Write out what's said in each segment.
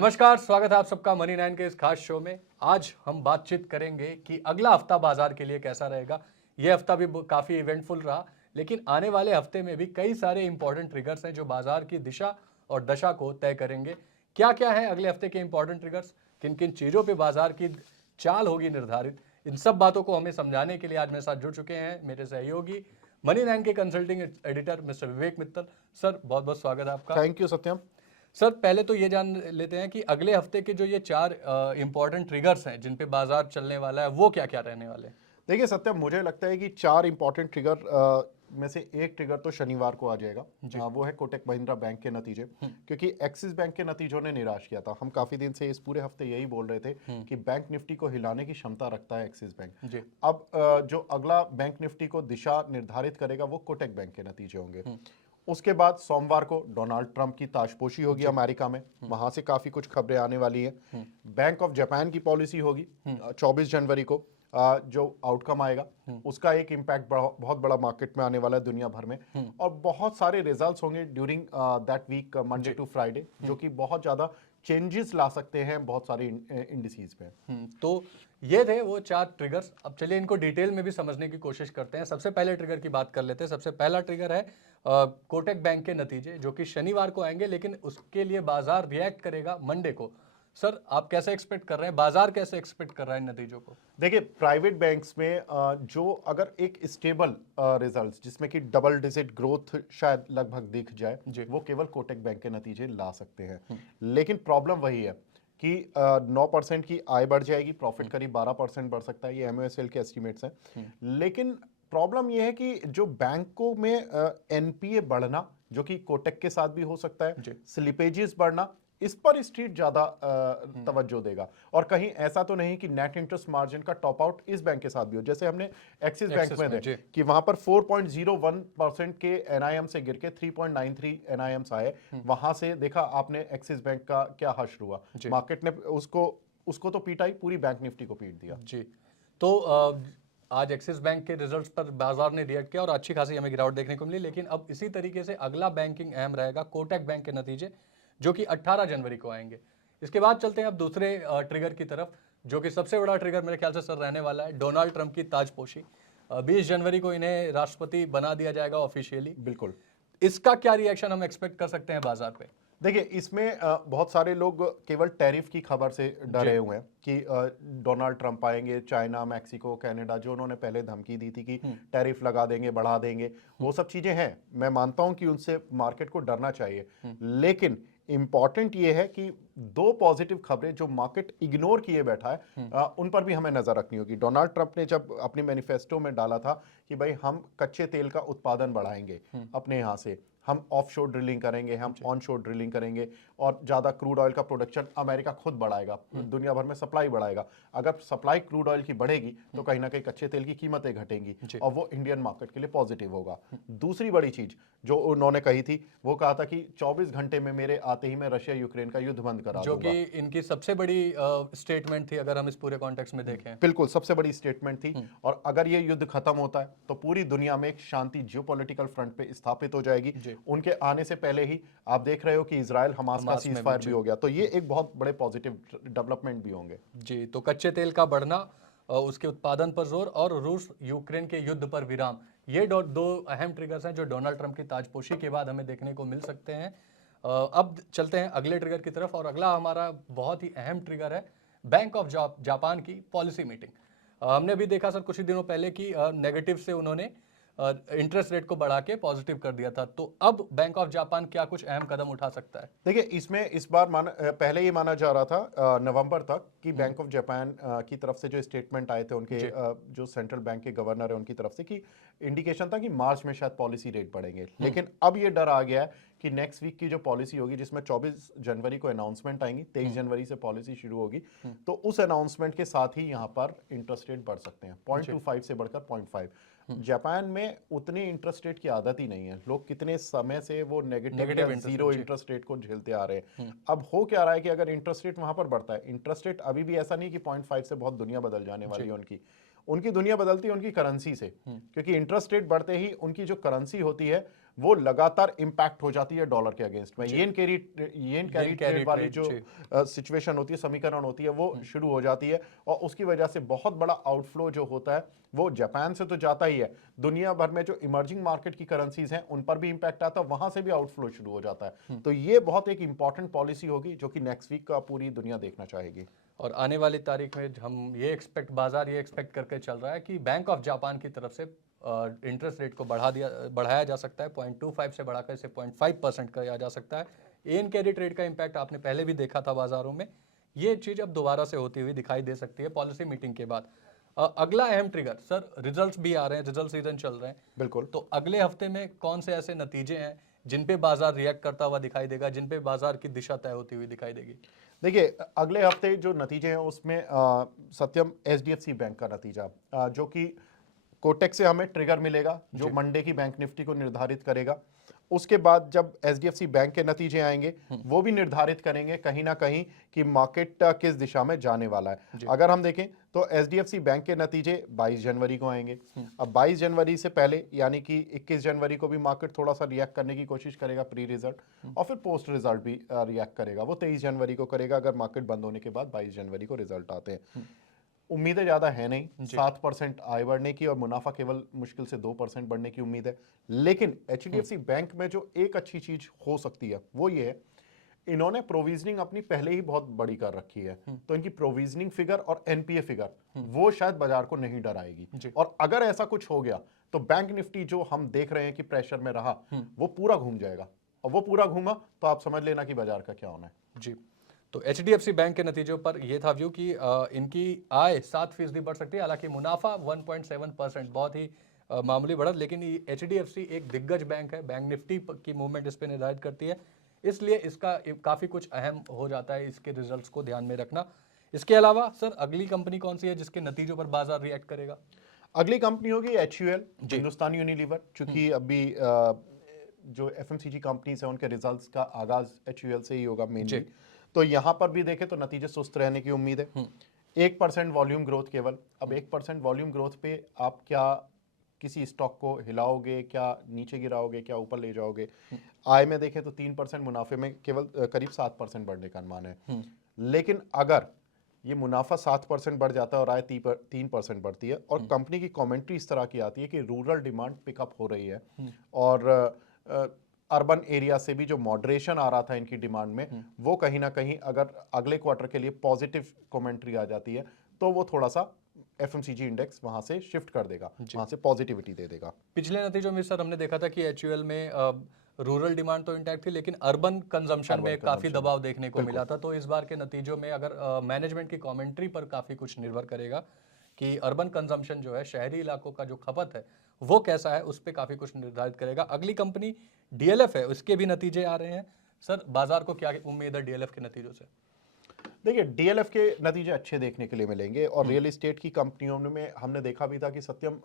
नमस्कार, स्वागत है आप सबका मनी 9 के इस खास शो में। आज हम बातचीत करेंगे कि अगला हफ्ता बाजार के लिए कैसा रहेगा। ये हफ्ता भी काफ़ी इवेंटफुल रहा, लेकिन आने वाले हफ्ते में भी कई सारे इंपॉर्टेंट ट्रिगर्स हैं जो बाजार की दिशा और दशा को तय करेंगे। क्या क्या है अगले हफ्ते के इंपॉर्टेंट ट्रिगर्स, किन किन चीज़ों पर बाजार की चाल होगी निर्धारित, इन सब बातों को हमें समझाने के लिए आज मेरे साथ जुड़ चुके हैं मेरे सहयोगी मनी 9 के कंसल्टिंग एडिटर मिस्टर विवेक मित्तल। सर, बहुत बहुत स्वागत है आपका। Thank you Satyam. सर, पहले तो ये जान लेते हैं कि अगले हफ्ते के जो ये 4 इंपॉर्टेंट ट्रिगर्स हैं जिन पे बाजार चलने वाला है, वो क्या क्या रहने वाले हैं? देखिए सत्यम, मुझे लगता है कि 4 इंपॉर्टेंट ट्रिगर में से एक ट्रिगर तो शनिवार को आ जाएगा। वो है कोटक महिंद्रा बैंक के नतीजे, क्योंकि एक्सिस बैंक के नतीजों ने निराश किया था। हम काफी दिन से इस पूरे हफ्ते यही बोल रहे थे कि बैंक निफ्टी को हिलाने की क्षमता रखता है एक्सिस बैंक। अब जो अगला बैंक निफ्टी को दिशा निर्धारित करेगा वो कोटक बैंक के नतीजे होंगे। उसके बाद सोमवार को डोनाल्ड ट्रंप की ताजपोशी होगी अमेरिका में, वहां से काफी कुछ खबरें आने वाली हैं। बैंक ऑफ जापान की पॉलिसी होगी 24 जनवरी को। जो आउटकम आएगा उसका एक इम्पैक्ट बहुत बड़ा मार्केट में आने वाला है दुनिया भर में। और बहुत सारे रिजल्ट्स होंगे during that week, Monday to Friday, जो कि बहुत ज्यादा चेंजेस ला सकते हैं बहुत सारे इंडिसेस में। तो ये थे वो 4 ट्रिगर्स। अब चलिए इनको डिटेल में भी समझने की कोशिश करते हैं। सबसे पहले ट्रिगर की बात कर लेते हैं। सबसे पहला ट्रिगर है कोटक बैंक के नतीजे, जो कि शनिवार को आएंगे, लेकिन उसके लिए बाजार रिएक्ट करेगा मंडे को। सर, आप कैसे एक्सपेक्ट कर रहे हैं, बाजार कैसे एक्सपेक्ट कर रहा है इन नतीजों को? देखिए, प्राइवेट बैंक्स में जो अगर एक स्टेबल रिजल्ट्स जिसमें कि डबल डिजिट ग्रोथ शायद लगभग दिख जाए, वो केवल कोटक बैंक के नतीजे ला सकते हैं। लेकिन प्रॉब्लम वही है कि 9% की आय बढ़ जाएगी, प्रॉफिट करीब 12% बढ़ सकता है, ये एमओएसएल के एस्टिमेट्स हैं। लेकिन प्रॉब्लम ये है कि जो बैंकों में एनपीए बढ़ना, जो कि कोटक के साथ भी हो सकता है, स्लिपेजेस बढ़ना, इस पर स्ट्रीट ज्यादा तवज्जो देगा। और कहीं ऐसा तो नहीं कि नेट इंटरेस्ट मार्जिन का टॉप आउट इस बैंक के साथ भी हो, जैसे हमने एक्सिस बैंक में देखे कि वहां पर 4.01% के एनआईएम से गिर के 3.93 एनआईएम्स आए। वहां से देखा आपने एक्सिस बैंक का क्या हश्र हुआ, मार्केट ने उसको तो पीटा ही, पूरी बैंक निफ्टी को पीट दिया। जी, तो आज एक्सिस बैंक के रिजल्ट्स पर बाजार ने रिएक्ट किया और अच्छी खासी हमें गिरावट देखने को मिली। लेकिन अब इसी तरीके से अगला बैंकिंग अहम रहेगा कोटक बैंक के नतीजे, जो कि 18 जनवरी को आएंगे। इसके बाद चलते हैं अब दूसरे ट्रिगर की तरफ, जो कि सबसे बड़ा ट्रिगर मेरे ख्याल से सर रहने वाला है डोनाल्ड ट्रंप की ताजपोशी। 20 जनवरी को इन्हें राष्ट्रपति बना दिया जाएगा ऑफिशियली। बिल्कुल, इसका क्या रिएक्शन हम एक्सपेक्ट कर सकते हैं बाजार पे? देखिए, इसमें बहुत सारे लोग केवल टैरिफ की खबर से डरे हुए हैं कि डोनाल्ड ट्रंप आएंगे, चाइना, मैक्सिको, कनाडा, जो उन्होंने पहले धमकी दी थी कि टैरिफ लगा देंगे, बढ़ा देंगे, वो सब चीजें हैं। मैं मानता हूं कि उनसे मार्केट को डरना चाहिए। लेकिन इंपॉर्टेंट ये है कि 2 पॉजिटिव खबरें जो मार्केट इग्नोर किए बैठा है, उन पर भी हमें नजर रखनी होगी। डोनाल्ड ट्रंप ने जब अपने मैनिफेस्टो में डाला था कि भाई हम कच्चे तेल का उत्पादन बढ़ाएंगे अपने यहाँ से, हम ऑफशोर ड्रिलिंग करेंगे, हम ऑनशोर ड्रिलिंग करेंगे, और ज़्यादा क्रूड ऑयल का प्रोडक्शन अमेरिका खुद बढ़ाएगा, दुनिया भर में सप्लाई बढ़ाएगा। अगर सप्लाई क्रूड ऑयल की बढ़ेगी तो कहीं ना कहीं कच्चे तेल की कीमतें घटेंगी और वो इंडियन मार्केट के लिए पॉजिटिव होगा। दूसरी बड़ी चीज जो उन्होंने कही थी, वो कहा था कि 24 घंटे में मेरे आते ही मैं रशिया यूक्रेन का युद्ध बंद करा जो दूंगा। कि इनकी सबसे बड़ी स्टेटमेंट थी, अगर हम इस पूरे कॉन्टेक्स्ट में देखें। बिल्कुल, सबसे बड़ी स्टेटमेंट थी। और अगर ये युद्ध खत्म होता है तो पूरी दुनिया में एक शांति जियोपॉलिटिकल फ्रंट पे स्थापित हो जाएगी। उनके आने से पहले ही आप देख रहे हो कि इजराइल हमास का सीज फायर भी हो गया, तो ये एक बहुत बड़े पॉजिटिव डेवलपमेंट भी होंगे। जी, तो कच्चे तेल का बढ़ना, उसके उत्पादन पर जोर, और रूस यूक्रेन के युद्ध पर विराम, ये दो अहम ट्रिगर्स हैं जो डोनाल्ड ट्रंप की ताजपोशी के बाद हमें देखने को मिल सकते हैं। अब चलते हैं अगले ट्रिगर की तरफ, और अगला हमारा बहुत ही अहम ट्रिगर है बैंक ऑफ जापान की पॉलिसी मीटिंग। हमने भी देखा सर कुछ ही दिनों पहले कि नेगेटिव से उन्होंने इंटरेस्ट रेट को बढ़ा के पॉजिटिव कर दिया था। तो अब बैंक ऑफ जापान क्या कुछ अहम कदम उठा सकता है? देखिए, इसमें इस बार पहले ये माना जा रहा था नवंबर तक कि बैंक ऑफ जापान की तरफ से जो स्टेटमेंट आए थे उनके जो सेंट्रल बैंक के गवर्नर है उनकी तरफ से, कि इंडिकेशन था कि मार्च में शायद पॉलिसी रेट बढ़ेंगे। लेकिन अब ये डर आ गया है कि नेक्स्ट वीक की जो पॉलिसी होगी, जिसमें 24 जनवरी को अनाउंसमेंट आएंगी, 23 जनवरी से पॉलिसी शुरू होगी, तो उस अनाउंसमेंट के साथ ही यहाँ पर इंटरेस्ट रेट बढ़ सकते हैं 0.25 से बढ़कर 0.5। जापान में उतनी इंटरेस्ट रेट की आदत ही नहीं है। लोग कितने समय से वो नेगेटिव जीरो इंटरेस्ट रेट को झेलते आ रहे हैं। अब हो क्या रहा है कि अगर इंटरेस्ट रेट वहां पर बढ़ता है, इंटरेस्ट रेट अभी भी ऐसा नहीं कि 0.5 से बहुत दुनिया बदल जाने वाली है उनकी दुनिया बदलती है उनकी करेंसी से, क्योंकि इंटरेस्ट रेट बढ़ते ही उनकी जो करेंसी होती है वो लगातार इम्पैक्ट हो जाती है डॉलर के अगेंस्ट में। येन कैरी ट्रेड वाली जो सिचुएशन होती है, समीकरण होती है, वो शुरू हो जाती है और उसकी वजह से बहुत बड़ा आउटफ्लो जो होता है वो जापान से तो जाता ही है, दुनिया भर में जो इमर्जिंग मार्केट की करेंसीज हैं उन पर भी इंपैक्ट आता है, वहां से भी आउटफ्लो शुरू हो जाता है। तो ये बहुत एक इंपॉर्टेंट पॉलिसी होगी जो कि नेक्स्ट वीक का पूरी दुनिया देखना चाहेगी। और आने वाली तारीख में हम बाजार ये एक्सपेक्ट करके चल रहा है कि बैंक ऑफ जापान की तरफ से इंटरेस्ट रेट को बढ़ाया जा सकता है, 0.25 से बढ़ाकर इसे 0.5% किया जा सकता है। एन कैरी ट्रेड का इम्पैक्ट आपने पहले भी देखा था बाजारों में, ये चीज़ अब दोबारा से होती हुई दिखाई दे सकती है पॉलिसी मीटिंग के बाद। अगला अहम ट्रिगर सर, रिजल्ट्स भी आ रहे हैं, रिजल्ट सीजन चल रहे हैं। बिल्कुल। तो अगले हफ्ते में कौन से ऐसे नतीजे हैं जिन पे बाजार रिएक्ट करता हुआ दिखाई देगा, जिन पे बाजार की दिशा तय होती हुई दिखाई देगी? देखिए, अगले हफ्ते जो नतीजे हैं उसमें सत्यम एचडीएफसी बैंक का नतीजा जो कि कोटेक से हमें ट्रिगर मिलेगा जो मंडे की बैंक निफ्टी को निर्धारित करेगा। उसके बाद जब एचडीएफसी बैंक के नतीजे आएंगे वो भी निर्धारित करेंगे कहीं ना कहीं कि मार्केट किस दिशा में जाने वाला है। अगर हम देखें तो एचडीएफसी बैंक के नतीजे 22 जनवरी को आएंगे। अब 22 जनवरी से पहले यानी कि 21 जनवरी को भी मार्केट थोड़ा सा रिएक्ट करने की कोशिश करेगा प्री रिजल्ट, और फिर पोस्ट रिजल्ट भी रिएक्ट करेगा, वो 23 जनवरी को करेगा अगर मार्केट बंद होने के बाद 22 जनवरी को रिजल्ट आते हैं। उम्मीदें ज्यादा है नहीं, 7% आय बढ़ने की और मुनाफा केवल मुश्किल से 2% बढ़ने की उम्मीद है। लेकिन एचडीएफसी बैंक में जो एक अच्छी चीज हो सकती है वो ये है, इन्होंने प्रोविजनिंग अपनी पहले ही बहुत बड़ी कर रखी है, तो इनकी प्रोविजनिंग फिगर और एनपीए फिगर वो शायद बाजार को नहीं डराएगी। और अगर ऐसा कुछ हो गया तो बैंक निफ्टी जो हम देख रहे हैं कि प्रेशर में रहा वो पूरा घूम जाएगा, और वो पूरा घूमा तो आप समझ लेना कि बाजार का क्या होना है। जी, तो एचडीएफसी बैंक के नतीजों पर यह था व्यू कि इनकी आय 7% बढ़ सकती है, हालांकि मुनाफा 1.7%, बहुत ही मामूली बढ़त। लेकिन एचडीएफसी एक दिग्गज बैंक है, बैंक निफ्टी की मूवमेंट इस पर निर्धारित करती है, इसलिए इसका काफ़ी कुछ अहम हो जाता है इसके रिजल्ट्स को ध्यान में रखना। इसके अलावा सर, अगली कंपनी कौन सी है जिसके नतीजों पर बाजार रिएक्ट करेगा? अगली कंपनी होगी एचयूएल, हिंदुस्तान यूनिलीवर, चूंकि अभी जो एफएमसीजी कंपनीज है उनके रिजल्ट्स का आगाज एचयूएल से ही होगा मेनली। तो यहां पर भी देखें तो नतीजे सुस्त रहने की उम्मीद है। 1% वॉल्यूम ग्रोथ केवल। अब 1% वॉल्यूम ग्रोथ पे आप क्या किसी स्टॉक को हिलाओगे, क्या नीचे गिराओगे, क्या ऊपर ले जाओगे? आय में देखें तो 3%, मुनाफे में केवल करीब 7% बढ़ने का अनुमान है। लेकिन अगर ये मुनाफा 7% बढ़ जाता है और आय 3% बढ़ती है, और कंपनी की कमेंट्री इस तरह की आती है कि रूरल डिमांड पिकअप हो रही है और अर्बन एरिया से भी जो मॉडरेशन आ रहा था इनकी डिमांड में, वो कहीं ना कहीं अगर अगले क्वार्टर के लिए पॉजिटिव कमेंट्री आ जाती है तो वो थोड़ा सा एफएमसीजी इंडेक्स वहां से शिफ्ट कर देगा, वहां से पॉजिटिविटी दे देगा। पिछले नतीजों में सर हमने देखा था कि एचयूएल में रूरल डिमांड तो इंटैक्ट थी, लेकिन अर्बन कंजम्पशन में काफी दबाव देखने को मिला था। तो इस बार के नतीजों में अगर मैनेजमेंट की कमेंट्री पर काफी कुछ निर्भर करेगा कि अर्बन कंजम्पशन जो है, शहरी इलाकों का जो खपत है वो कैसा है, उस पर काफी कुछ निर्धारित करेगा। अगली कंपनी डीएलएफ है, उसके भी नतीजे आ रहे हैं। सर, बाजार को क्या उम्मीद है डीएलएफ के नतीजों से? देखिए, डीएलएफ के नतीजे अच्छे देखने के लिए मिलेंगे, और रियल एस्टेट की कंपनियों में हमने देखा भी था कि सत्यम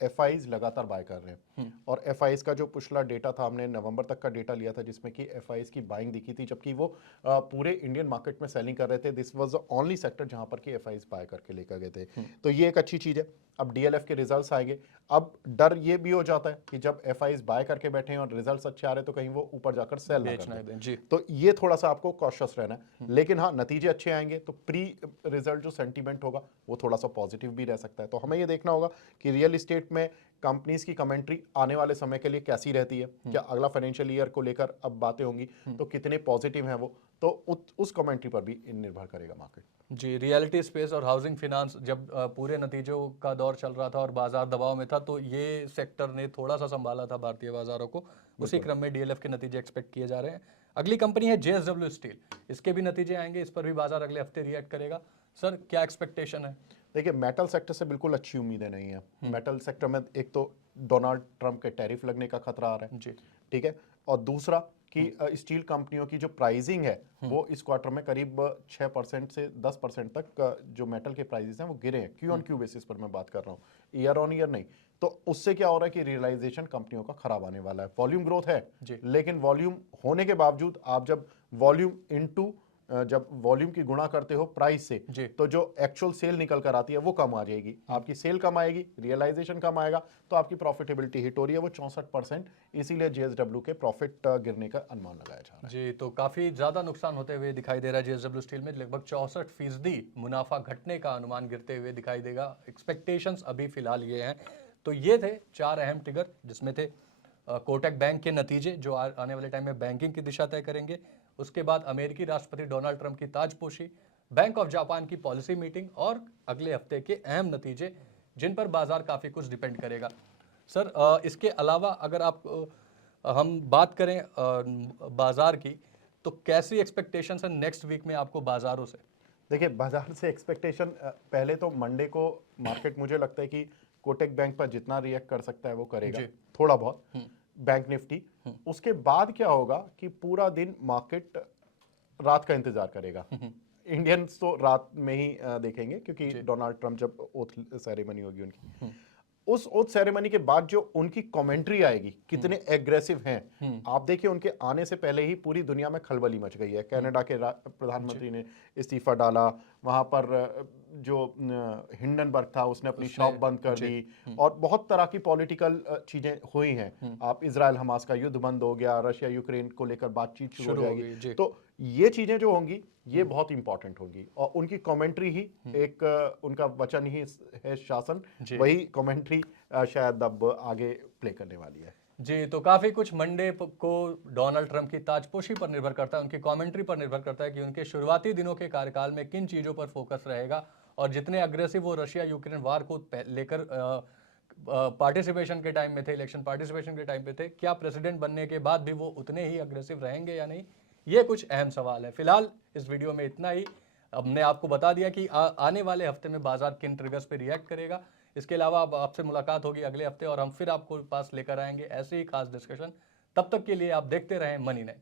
एफआईज लगातार बाय कर रहे हैं, और एफआईज का जो पिछला डेटा था, हमने नवंबर तक का डेटा लिया था जिसमें कि एफआईज की बाइंग दिखी थी, जबकि वो पूरे इंडियन मार्केट में सेलिंग कर रहे थे। This was the only sector जहां पर कि एफआईज बाय करके लेकर गए थे। तो ये एक अच्छी चीज है। अब डीएलएफ के रिजल्ट्स आएंगे, अब डर ये भी हो जाता है कि जब एफआईज बाय करके बैठे हैं और रिजल्ट्स अच्छे आ रहे हैं तो कहीं वो ऊपर जाकर सेल ना कर दें। तो ये थोड़ा सा आपको कॉशियस रहना है। लेकिन हाँ, नतीजे अच्छे आएंगे तो प्री रिजल्ट जो सेंटीमेंट होगा वो थोड़ा सा पॉजिटिव भी रह सकता है। तो हमें ये देखना होगा कि रियल एस्टेट में कंपनीज की कमेंट्री आने वाले समय के लिए कैसी रहती है। क्या अगला फाइनेंशियल ईयर को लेकर अब बातें होंगी तो कितने पॉजिटिव हैं वो, तो उस कमेंट्री पर भी निर्भर करेगा मार्केट। जी, रियलिटी स्पेस और हाउसिंग फाइनेंस जब पूरे नतीजों का दौर चल रहा था और बाजार दबाव में था, तो ये सेक्टर ने थोड़ा सा संभाला था भारतीय बाजारों को। उसी क्रम में डीएलएफ के नतीजे एक्सपेक्ट किए जा रहे हैं। अगली कंपनी है जेएसडब्ल्यू स्टील, इसके भी नतीजे आएंगे, इस पर भी बाजार अगले हफ्ते रिएक्ट करेगा। सर, क्या एक्सपेक्टेशन है? देखिए, मेटल सेक्टर से बिल्कुल अच्छी उम्मीदें नहीं है। मेटल सेक्टर में एक तो डोनाल्ड ट्रंप के टैरिफ लगने का खतरा आ रहा है, जी ठीक है, और दूसरा कि स्टील कंपनियों की जो प्राइसिंग है वो इस क्वार्टर में करीब 6% से 10% तक जो मेटल के प्राइसेस हैं वो गिरे हैं। क्यू ऑन क्यू बेसिस पर मैं बात कर रहा हूँ, ईयर ऑन ईयर नहीं। तो उससे क्या हो रहा है कि रियलाइजेशन कंपनियों का खराब आने वाला है। वॉल्यूम ग्रोथ है, लेकिन वॉल्यूम होने के बावजूद आप जब वॉल्यूम इनटू जब वॉल्यूम की गुणा करते हो प्राइस से, जी। तो जो एक्चुअल सेल निकल कर आती है वो कम आ जाएगी, आपकी सेल कम आएगी, रियलाइजेशन कम आएगा, तो आपकी प्रॉफिटेबिलिटी हिट हो रही है वो 64%। इसीलिए जेएसडब्ल्यू के प्रॉफिट गिरने का अनुमान लगाया जा रहा है। जी, तो काफ़ी ज़्यादा नुकसान होते हुए दिखाई दे रहा है जेएसडब्ल्यू स्टील में। लगभग 64% मुनाफा घटने का अनुमान गिरते हुए दिखाई देगा। एक्सपेक्टेशंस अभी फिलहाल ये हैं। तो ये थे 4 अहम ट्रिगर, जिसमें थे कोटक बैंक के नतीजे जो आने वाले टाइम में बैंकिंग की दिशा तय करेंगे। उसके बाद अमेरिकी राष्ट्रपति डोनाल्ड ट्रंप की ताजपोशी, बैंक ऑफ जापान की पॉलिसी मीटिंग और अगले हफ्ते के अहम नतीजे, जिन पर बाजार काफ़ी कुछ डिपेंड करेगा। सर, इसके अलावा अगर आप हम बात करें बाजार की, तो कैसी एक्सपेक्टेशंस है नेक्स्ट वीक में आपको बाजारों से? देखिए, बाजार से एक्सपेक्टेशन पहले तो मंडे को मार्केट मुझे लगता है कि कोटक बैंक पर जितना रिएक्ट कर सकता है वो करेगा, जी। थोड़ा बहुत, बैंक निफ्टी। उसके बाद क्या होगा कि पूरा दिन मार्केट रात का इंतजार करेगा। इंडियंस तो रात में ही देखेंगे, क्योंकि डोनाल्ड ट्रंप जब ओथ सेरेमनी होगी उनकी, उस ओथ सेरेमनी के बाद जो उनकी कमेंट्री आएगी, कितने एग्रेसिव हैं, आप देखिए उनके आने से पहले ही पूरी दुनिया में खलबली मच गई है। कनाडा के प्रधानमंत्री ने इस्तीफा डाला, वहां पर जो हिंडनबर्ग था उसने अपनी शॉप बंद कर दी, और बहुत तरह की पॉलिटिकल चीजें हुई हैं। आप इजराइल हमास का युद्ध बंद हो गया, रशिया यूक्रेन को लेकर बातचीत शुरू हो जाएगी। तो ये चीजें जो होंगी ये बहुत इंपॉर्टेंट होगी, और उनकी कमेंट्री ही एक उनका वचन ही है शासन, वही कमेंट्री शायद अब आगे प्ले करने वाली है। जी, तो काफ़ी कुछ मंडे को डोनाल्ड ट्रंप की ताजपोशी पर निर्भर करता है, उनकी कमेंट्री पर निर्भर करता है कि उनके शुरुआती दिनों के कार्यकाल में किन चीज़ों पर फोकस रहेगा, और जितने अग्रेसिव वो रशिया यूक्रेन वार को लेकर पार्टिसिपेशन के टाइम में थे, इलेक्शन पार्टिसिपेशन के टाइम पे थे, क्या प्रेसिडेंट बनने के बाद भी वो उतने ही अग्रेसिव रहेंगे या नहीं, ये कुछ अहम सवाल है। फिलहाल इस वीडियो में इतना ही। हमने आपको बता दिया कि आने वाले हफ्ते में बाजार किन ट्रिगर्स पे रिएक्ट करेगा। इसके अलावा अब आपसे मुलाकात होगी अगले हफ्ते, और हम फिर आपको पास लेकर आएंगे ऐसे ही खास डिस्कशन। तब तक के लिए आप देखते रहें मनी 9।